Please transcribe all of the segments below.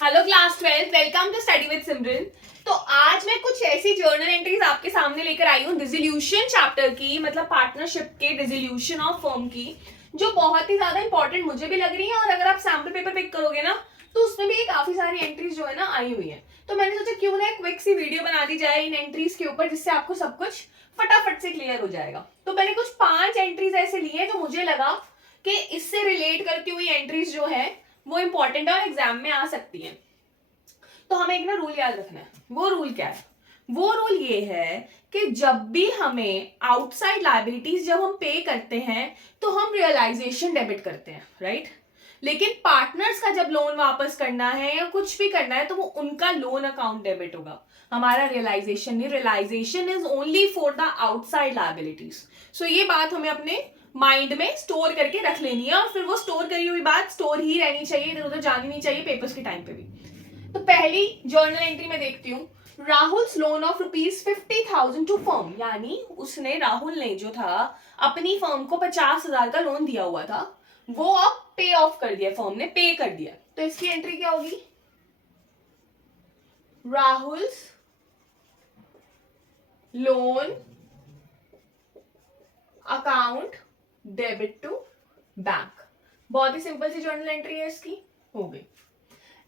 Hello class 12, welcome to study with Simran. तो आज मैं कुछ ऐसी जर्नल एंट्रीज आपके सामने लेकर आई हूँ डिसोल्यूशन चैप्टर की, मतलब पार्टनरशिप के डिसोल्यूशन ऑफ फर्म की, जो बहुत ही ज्यादा इंपॉर्टेंट मुझे भी लग रही है। और अगर आप सैम्पल पेपर पिक करोगे ना तो उसमें भी काफी सारी एंट्रीज जो है ना आई हुई है। तो मैंने सोचा क्यों ना एक क्विक सी वीडियो बना दी जाए इन एंट्रीज के ऊपर, जिससे आपको सब कुछ फटाफट से क्लियर हो जाएगा। तो मैंने कुछ 5 एंट्रीज ऐसे ली है जो मुझे लगा कि इससे रिलेट करती हुई एंट्रीज जो है वो इंपॉर्टेंट है और एग्जाम में आ सकती है। तो हमें एक ना रूल याद रखना है। वो रूल क्या है? वो रूल ये है कि जब भी हमें आउटसाइड लायबिलिटीज जब हम पे करते हैं तो हम रियलाइजेशन डेबिट करते हैं, राइट? लेकिन पार्टनर्स का जब लोन वापस करना है या कुछ भी करना है तो वो उनका लोन अकाउंट डेबिट होगा, हमारा रियलाइजेशन नहीं। Realisation is only for the outside liabilities. So ये बात हमें अपने माइंड में स्टोर करके रख लेनी है, और फिर वो स्टोर करी हुई बात स्टोर ही रहनी चाहिए, इधर उधर जानी नहीं चाहिए पेपर्स के टाइम पे भी। तो पहली जर्नल एंट्री में देखती हूँ, Rahul's loan of ₹50,000 to firm, यानी उसने, राहुल ने जो था अपनी फर्म को 50,000 का लोन दिया हुआ था, वो अब पे ऑफ कर दिया, फर्म ने पे कर दिया। तो इसकी एंट्री क्या होगी? Rahul's loan account debit to bank. बहुत ही सिंपल सी जर्नल एंट्री है इसकी, हो गई।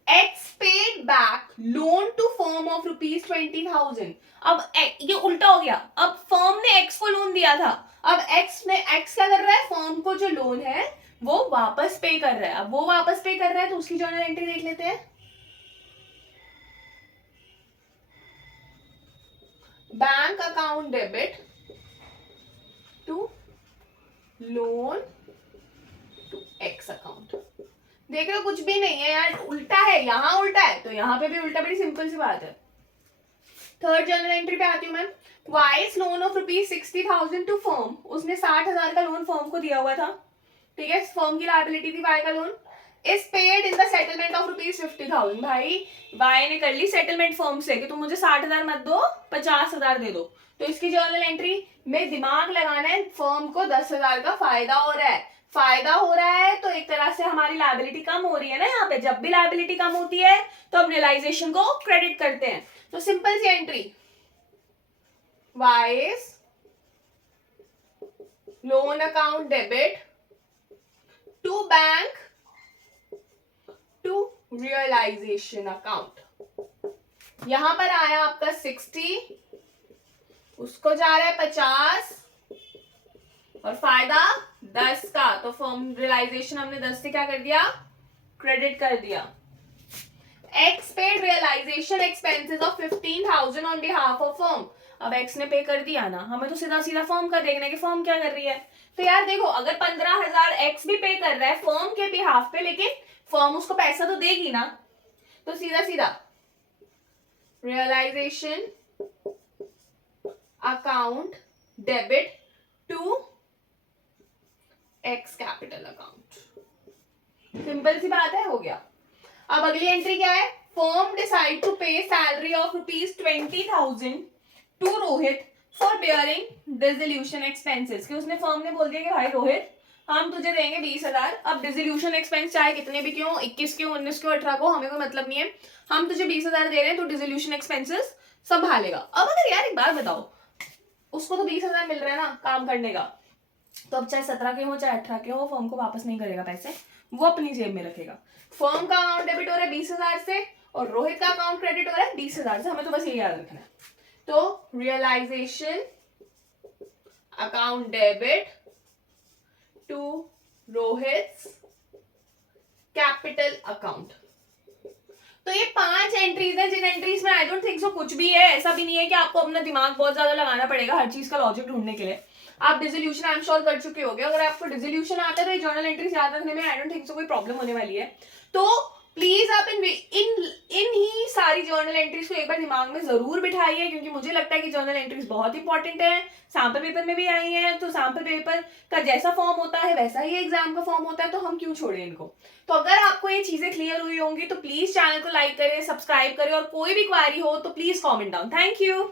X paid back loan to firm of ₹20,000। अब ये उल्टा हो गया, अब फर्म ने X को लोन दिया था, अब X क्या कर रहा है? फर्म को जो लोन है वो वापस पे कर रहा है। अब वो वापस पे कर रहा है तो उसकी जर्नल एंट्री देख लेते हैं। Bank account debit to loan to X account. देख रहे हो, कुछ भी नहीं है यार, उल्टा है, यहाँ उल्टा है तो यहाँ पे भी उल्टा। बड़ी सिंपल सी बात है। थर्ड जर्नल एंट्री पे आती हूँ मैं। Wife's loan of ₹60,000 to firm, उसने 60,000 का लोन फर्म को दिया हुआ था, ठीक है? फर्म की लायबिलिटी थी वाई का loan. Is paid in the settlement of ₹50,000। भाई वाई ने कर ली सेटलमेंट फर्म से कि तुम मुझे 60,000 मत दो, 50,000 दे दो। तो इसकी जर्नल एंट्री में दिमाग लगाना है, फर्म को 10,000 का फायदा हो रहा है। फायदा हो रहा है तो एक तरह से हमारी लायबिलिटी कम हो रही है ना। यहाँ पे जब भी लायबिलिटी कम होती है तो हम रियलाइजेशन को क्रेडिट करते हैं। तो सिंपल सी entry, wife's loan account debit to bank to realisation account. यहां पर आया आपका 60, उसको जा रहा है 50 और फायदा 10 का, तो फर्म रियलाइजेशन हमने 10 से क्या कर दिया? क्रेडिट कर दिया। X paid realization expenses of 15,000 on behalf of firm। अब X ने पे कर दिया ना, हमें तो सीधा सीधा फर्म का देखना है कि फर्म क्या कर रही है। तो यार देखो, अगर 15,000 X भी पे कर रहा है फर्म के बिहाफ पे, लेकिन फर्म उसको पैसा तो देगी ना। तो सीधा सीधा realisation account debit to X capital account. Simple सी बात है, हो गया। अब अगली एंट्री क्या है? Firm decide to pay salary of ₹20,000 to Rohit for bearing dissolution expenses. कि उसने, फर्म ने बोल दिया कि भाई रोहित, हम तुझे देंगे 20,000। अब डिसोल्यूशन एक्सपेंस चाहे कितने भी क्यों, 21 क्यों, 19 क्यों, 18 को, हमें कोई मतलब नहीं है। हम तुझे 20,000 दे रहे हैं तो डिसोल्यूशन एक्सपेंसेस संभालेगा। अब अगर यार एक बात बताओ, उसको तो 20,000 मिल रहा है ना काम करने का, तो अब चाहे 17 के हो चाहे 18 के हो, फर्म को वापस नहीं करेगा पैसे, वो अपनी जेब में रखेगा। फर्म का अकाउंट डेबिट हो रहा है 20,000 से और रोहित का अकाउंट क्रेडिट हो रहा है 20,000 से। हमें तो बस ये याद रखना है। तो realisation account debit to Rohit capital account. तो ये 5 एंट्रीज है, जिन एंट्रीज में आई डोंट थिंक सो कुछ भी है। ऐसा भी नहीं है कि आपको अपना दिमाग बहुत ज्यादा लगाना पड़ेगा हर चीज का लॉजिक ढूंढने के लिए। आप डिसोल्यूशन आई एम श्योर कर चुके होंगे। अगर आपको डिसोल्यूशन आता है तो ये जर्नल एंट्रीज याद रखने में आई डोंट थिंक सो कोई प्रॉब्लम होने वाली है। तो प्लीज आप इन ही सारी जर्नल एंट्रीज को एक बार दिमाग में जरूर बिठाइए, क्योंकि मुझे लगता है कि जर्नल एंट्रीज बहुत इंपॉर्टेंट है। सैम्पल पेपर में भी आई है, तो सैम्पल पेपर का जैसा फॉर्म होता है वैसा ही एग्जाम का फॉर्म होता है, तो हम क्यों छोड़े इनको। तो अगर आपको ये चीजें क्लियर हुई होंगी तो प्लीज चैनल को लाइक करें, सब्सक्राइब करें, और कोई भी क्वारी हो तो please comment down. Thank you.